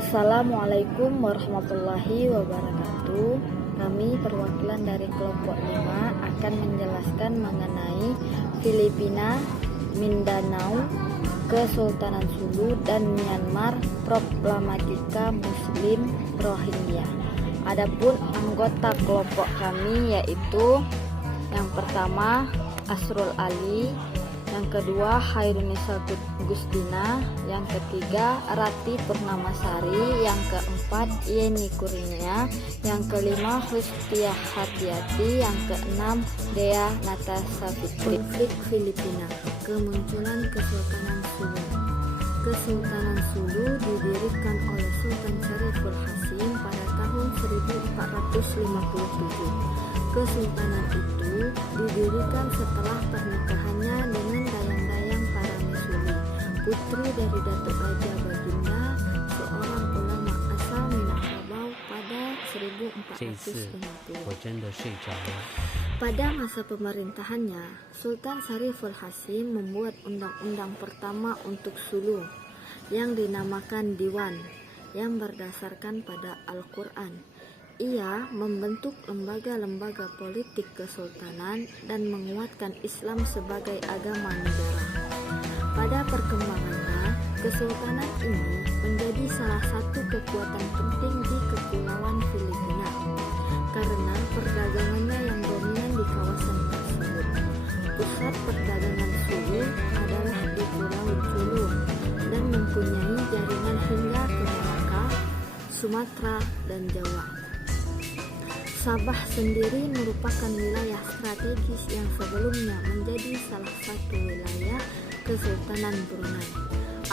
Assalamualaikum warahmatullahi wabarakatuh. Kami perwakilan dari kelompok 5 akan menjelaskan mengenai Filipina, Mindanao, Kesultanan Sulu, dan Myanmar, Problematika Muslim Rohingya. Adapun anggota kelompok kami yaitu yang pertama Asrul Ali, yang kedua Hairunisa Gustina, yang ketiga Rati Purnamasari, yang keempat Yeni Kurnia, yang kelima Hustia Hatiati, yang keenam Dea Natasha Fitri. Konflik Filipina. Kemunculan Kesultanan Sulu. Kesultanan Sulu didirikan oleh Sultan Syariful Hasim pada tahun 1457. Kesultanan itu didirikan setelah pernikahannya dengan Dayang-Dayang Parangsuli, putri dari Datuk Raja Baginda, seorang ulama asal Minangkabau pada 1450. Pada masa pemerintahannya, Sultan Syariful Hasim membuat undang-undang pertama untuk Sulu yang dinamakan Diwan, yang berdasarkan pada Al-Quran. Ia membentuk lembaga-lembaga politik kesultanan dan menguatkan Islam sebagai agama negara. Pada perkembangannya, kesultanan ini menjadi salah satu kekuatan penting di Kepulauan Filipina karena perdagangannya yang dominan di kawasan tersebut. Pusat perdagangan Sulu adalah di Pulau Sulu dan mempunyai jaringan hingga ke Malaka, Sumatera, dan Jawa. Sabah sendiri merupakan wilayah strategis yang sebelumnya menjadi salah satu wilayah Kesultanan Brunei.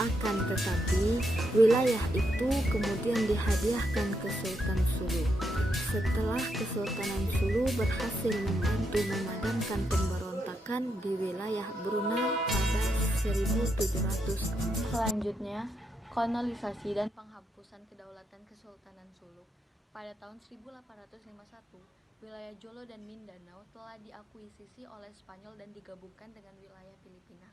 Akan tetapi, wilayah itu kemudian dihadiahkan ke Sultan Sulu. Setelah Kesultanan Sulu berhasil membantu memadamkan pemberontakan di wilayah Brunei pada 1700. Selanjutnya, kolonialisasi dan penghapusan kedaulatan Kesultanan Sulu. Pada tahun 1851, wilayah Jolo dan Mindanao telah diakuisisi oleh Spanyol dan digabungkan dengan wilayah Filipina.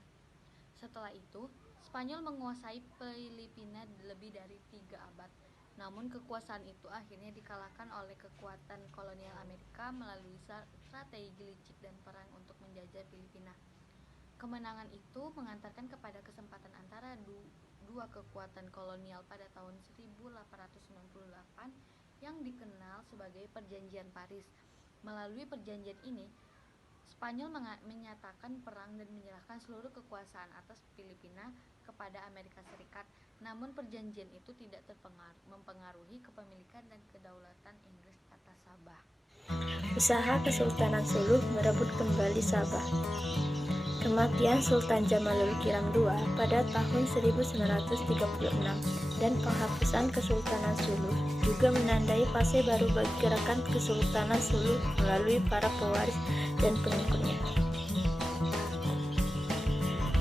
Setelah itu, Spanyol menguasai Filipina lebih dari 3 abad. Namun kekuasaan itu akhirnya dikalahkan oleh kekuatan kolonial Amerika melalui strategi licik dan perang untuk menjajah Filipina. Kemenangan itu mengantarkan kepada kesempatan antara dua kekuatan kolonial pada tahun 1898 yang dikenal sebagai Perjanjian Paris. Melalui perjanjian ini, Spanyol menyatakan perang dan menyerahkan seluruh kekuasaan atas Filipina kepada Amerika Serikat. Namun perjanjian itu tidak mempengaruhi kepemilikan dan kedaulatan Inggris atas Sabah. Usaha Kesultanan Sulu merebut kembali Sabah. Kematian Sultan Jamalul Kiram II pada tahun 1936 dan penghapusan Kesultanan Sulu juga menandai fase baru bagi gerakan Kesultanan Sulu melalui para pewaris dan pengikutnya.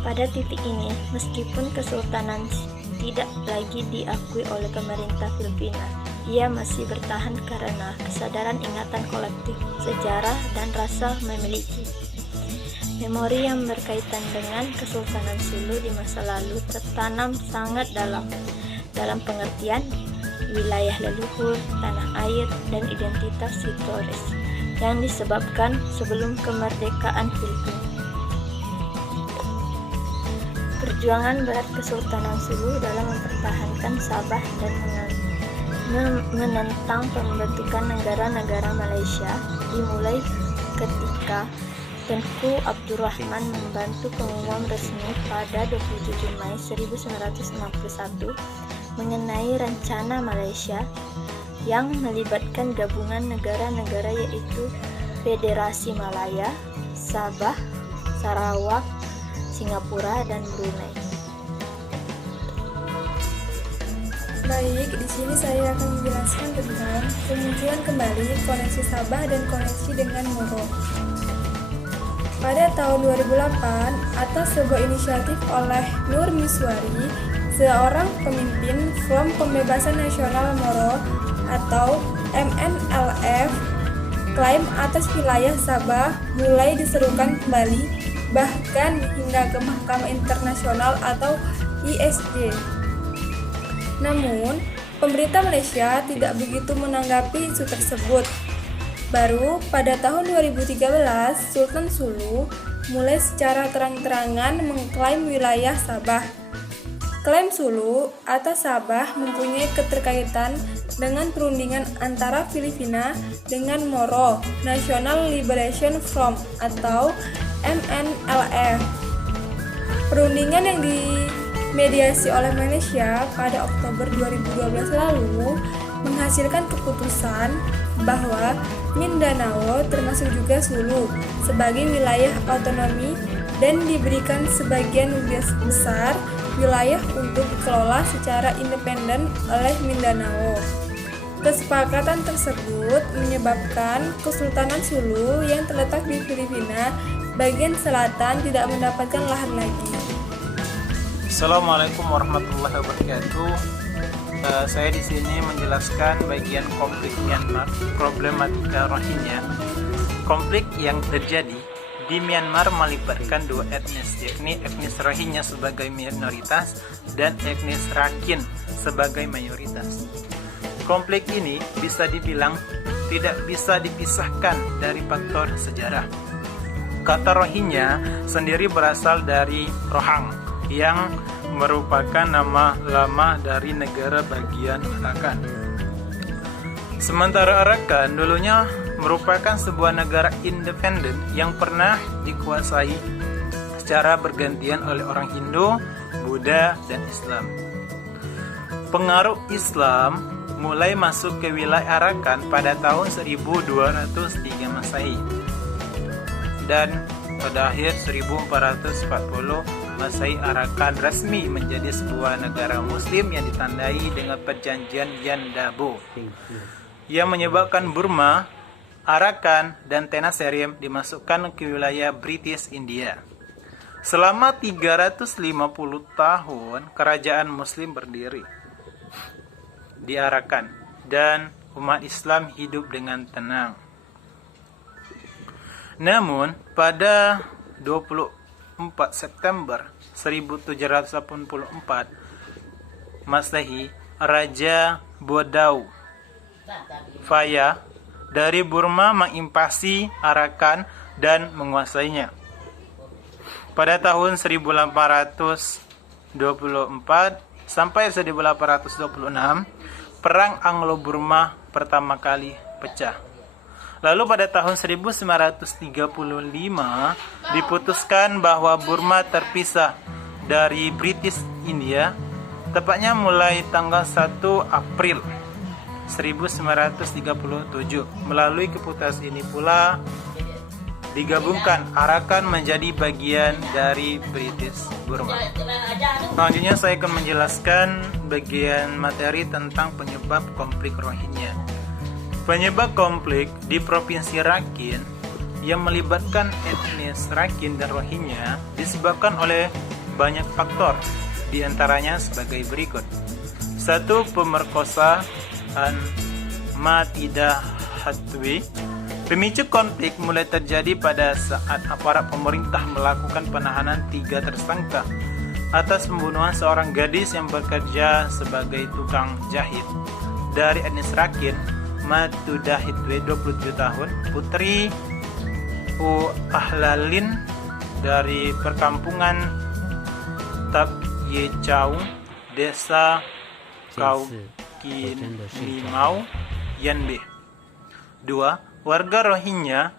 Pada titik ini, meskipun Kesultanan tidak lagi diakui oleh pemerintah Filipina, ia masih bertahan karena kesadaran ingatan kolektif, sejarah, dan rasa memiliki. Memori yang berkaitan dengan Kesultanan Sulu di masa lalu tertanam sangat dalam pengertian wilayah leluhur, tanah air, dan identitas historis yang disebabkan sebelum kemerdekaan Filipina. Perjuangan berat Kesultanan Sulu dalam mempertahankan Sabah dan menentang pembentukan negara-negara Malaysia dimulai ketika Tengku Abdurrahman membantu pengumuman resmi pada 27 Mei 1961 mengenai rencana Malaysia yang melibatkan gabungan negara-negara yaitu Federasi Malaya, Sabah, Sarawak, Singapura, dan Brunei. Baik, di sini saya akan menjelaskan tentang kemunculan kembali koneksi Sabah dan koneksi dengan Moro. Pada tahun 2008, atas sebuah inisiatif oleh Nur Miswari, seorang pemimpin Front Pembebasan Nasional Moro atau MNLF, klaim atas wilayah Sabah mulai diserukan kembali, bahkan hingga ke Mahkamah Internasional atau ICJ. Namun, Pemerintah Malaysia tidak begitu menanggapi isu tersebut. Baru pada tahun 2013, Sultan Sulu mulai secara terang-terangan mengklaim wilayah Sabah. Klaim Sulu atas Sabah mempunyai keterkaitan dengan perundingan antara Filipina dengan Moro National Liberation Front atau MNLF. Perundingan yang dimediasi oleh Malaysia pada Oktober 2012 lalu menghasilkan keputusan bahwa Mindanao termasuk juga Sulu sebagai wilayah otonomi dan diberikan sebagian besar wilayah untuk dikelola secara independen oleh Mindanao. Kesepakatan tersebut menyebabkan Kesultanan Sulu yang terletak di Filipina bagian selatan tidak mendapatkan lahan lagi. Assalamualaikum warahmatullahi wabarakatuh. Saya di sini menjelaskan bagian konflik Myanmar, problematika Rohingya. Konflik yang terjadi di Myanmar melibatkan dua etnis, yakni etnis Rohingya sebagai minoritas dan etnis Rakhine sebagai mayoritas. Konflik ini bisa dibilang tidak bisa dipisahkan dari faktor sejarah. Kata Rohingya sendiri berasal dari Rohang yang merupakan nama lama dari negara bagian Arakan. Sementara Arakan dulunya merupakan sebuah negara independen yang pernah dikuasai secara bergantian oleh orang Hindu, Buddha, dan Islam. Pengaruh Islam mulai masuk ke wilayah Arakan pada tahun 1203 Masehi dan pada akhir 1440 Masehi Arakan resmi menjadi sebuah negara muslim yang ditandai dengan perjanjian Yandabo yang menyebabkan Burma, Arakan, dan Tenasserim dimasukkan ke wilayah British India. Selama 350 tahun kerajaan muslim berdiri di Arakan dan umat Islam hidup dengan tenang. Namun pada 24 September 1784 Masehi, Raja Bodau Phaya dari Burma menginvasi Arakan dan menguasainya. Pada tahun 1824 sampai 1826, Perang Anglo-Burma pertama kali pecah. Lalu pada tahun 1935 diputuskan bahwa Burma terpisah dari British India, tepatnya mulai tanggal 1 April 1937. Melalui keputusan ini pula digabungkan Arakan menjadi bagian dari British Burma. Selanjutnya saya akan menjelaskan bagian materi tentang penyebab konflik Rohingya. Penyebab konflik di Provinsi Rakhine yang melibatkan etnis Rakhine dan Rohingya disebabkan oleh banyak faktor, di antaranya sebagai berikut. 1. Pemerkosaan Matidah Hatwe. Pemicu konflik mulai terjadi pada saat aparat pemerintah melakukan penahanan 3 tersangka atas pembunuhan seorang gadis yang bekerja sebagai tukang jahit dari etnis Rakhine, Matudah Hitwe 27 tahun, Putri U Ahlalin dari perkampungan Tak Yechaung, Desa Kaukinlimau, Yanbe. 2. Warga Rohingya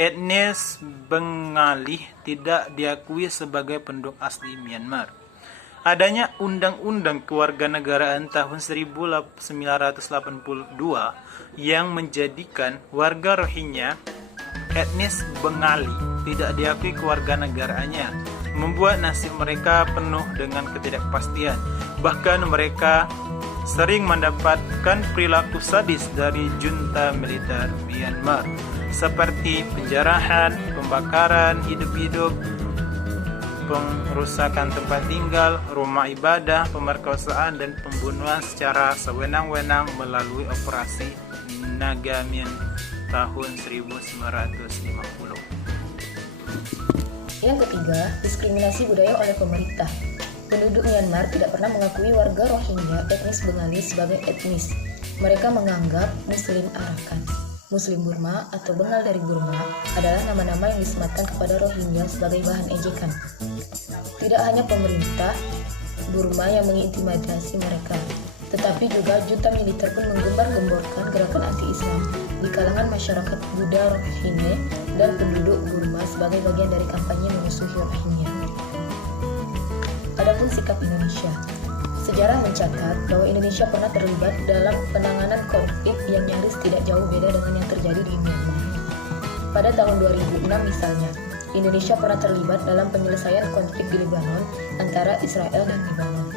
etnis Bengali tidak diakui sebagai penduduk asli Myanmar. Adanya Undang-Undang Kewarganegaraan tahun 1982 yang menjadikan warga Rohingya etnis Bengali tidak diakui kewarganegaraannya, membuat nasib mereka penuh dengan ketidakpastian. Bahkan mereka sering mendapatkan perilaku sadis dari junta militer Myanmar, seperti penjarahan, pembakaran hidup-hidup, pengrusakan tempat tinggal, rumah ibadah, pemerkosaan, dan pembunuhan secara sewenang-wenang melalui operasi Nagamin tahun 1950. Yang ketiga, diskriminasi budaya oleh pemerintah. Penduduk Myanmar tidak pernah mengakui warga Rohingya etnis Bengali sebagai etnis. Mereka menganggap Muslim Arakan, Muslim Burma, atau Bengal dari Burma adalah nama-nama yang disematkan kepada Rohingya sebagai bahan ejekan. Tidak hanya pemerintah Burma yang mengintimidasi mereka, tetapi juga junta militer pun menggembar-gemborkan gerakan anti-Islam di kalangan masyarakat Buddha Rohingya dan penduduk Burma sebagai bagian dari kampanye memusuhi Rohingya. Adapun sikap Indonesia, sejarah mencatat bahwa Indonesia pernah terlibat dalam penanganan konflik yang nyaris tidak jauh beda dengan yang terjadi di Myanmar. Pada tahun 2006 misalnya, Indonesia pernah terlibat dalam penyelesaian konflik di Lebanon antara Israel dan Lebanon.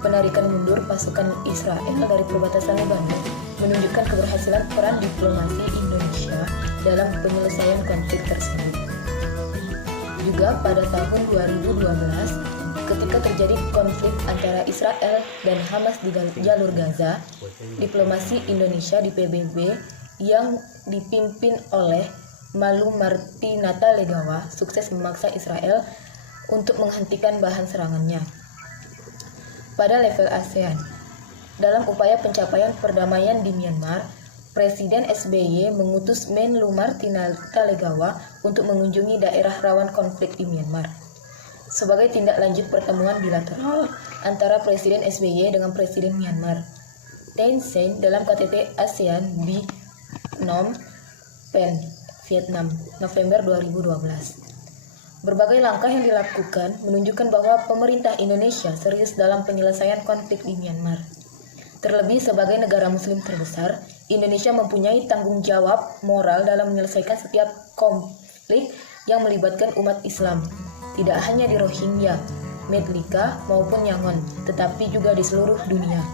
Penarikan mundur pasukan Israel dari perbatasan Lebanon menunjukkan keberhasilan peran diplomasi Indonesia dalam penyelesaian konflik tersebut. Juga pada tahun 2012, ketika terjadi konflik antara Israel dan Hamas di jalur Gaza, diplomasi Indonesia di PBB yang dipimpin oleh Malu Martinata Legawa sukses memaksa Israel untuk menghentikan bahan serangannya. Pada level ASEAN, dalam upaya pencapaian perdamaian di Myanmar, Presiden SBY mengutus Menlu Martinata Legawa untuk mengunjungi daerah rawan konflik di Myanmar. Sebagai tindak lanjut pertemuan bilateral antara Presiden SBY dengan Presiden Myanmar, Thein Sein dalam KTT ASEAN di Phnom Penh, Vietnam, November 2012. Berbagai langkah yang dilakukan menunjukkan bahwa pemerintah Indonesia serius dalam penyelesaian konflik di Myanmar. Terlebih sebagai negara muslim terbesar, Indonesia mempunyai tanggung jawab moral dalam menyelesaikan setiap konflik yang melibatkan umat Islam, tidak hanya di Rohingya, Medlika maupun Yangon, tetapi juga di seluruh dunia.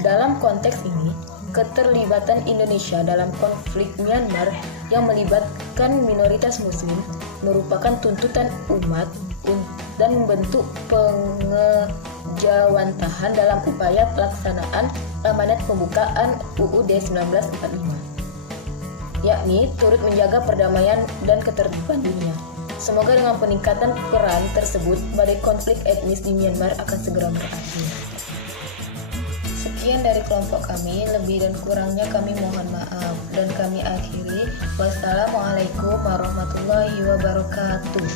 Dalam konteks ini, keterlibatan Indonesia dalam konflik Myanmar yang melibatkan minoritas muslim merupakan tuntutan umat dan membentuk pengejawantahan dalam upaya pelaksanaan amanat pembukaan UUD 1945, yakni turut menjaga perdamaian dan ketertiban dunia. Semoga dengan peningkatan peran tersebut, badai konflik etnis di Myanmar akan segera berakhir. Sekian dari kelompok kami, lebih dan kurangnya kami mohon maaf. Dan kami akhiri, wassalamualaikum warahmatullahi wabarakatuh.